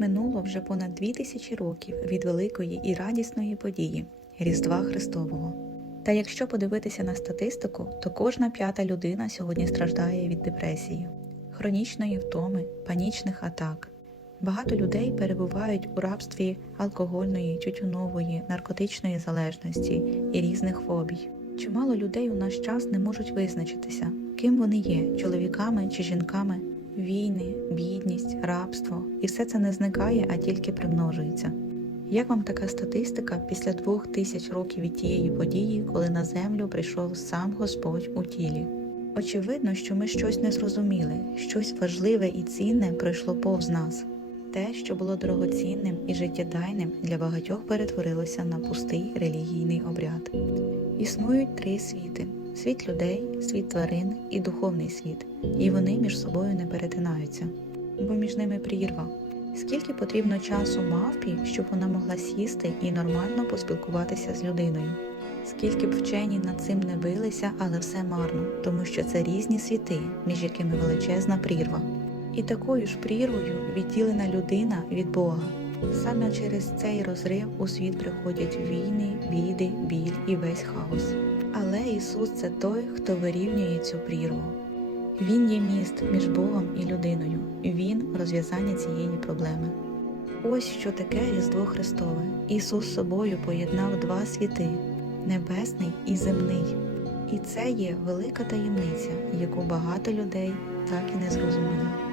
Минуло вже понад дві тисячі років від великої і радісної події Різдва Христового. Та якщо подивитися на статистику, то кожна п'ята людина сьогодні страждає від депресії, хронічної втоми, панічних атак. Багато людей перебувають у рабстві алкогольної, тютюнової, наркотичної залежності і різних фобій. Чимало людей у наш час не можуть визначитися, ким вони є чоловіками чи жінками. Війни, бідність, рабство, і все це не зникає, а тільки примножується. Як вам така статистика після двох тисяч років від тієї події, коли на землю прийшов сам Господь у тілі? Очевидно, що ми щось не зрозуміли, щось важливе і цінне пройшло повз нас. Те, що було дорогоцінним і життєдайним, для багатьох перетворилося на пустий релігійний обряд. Існують три світи: світ людей, світ тварин і духовний світ, і вони між собою не перетинаються, бо між ними прірва. Скільки потрібно часу мавпі, щоб вона могла сісти і нормально поспілкуватися з людиною? Скільки б вчені над цим не билися, але все марно, тому що це різні світи, між якими величезна прірва. І такою ж прірвою відділена людина від Бога. Саме через цей розрив у світ приходять війни, біди, біль і весь хаос. Але Ісус це той, хто вирівнює цю прірву. Він є міст між Богом і людиною. Він розв'язання цієї проблеми. Ось що таке Різдво Христове. Ісус собою поєднав два світи небесний і земний. І це є велика таємниця, яку багато людей так і не зрозуміли.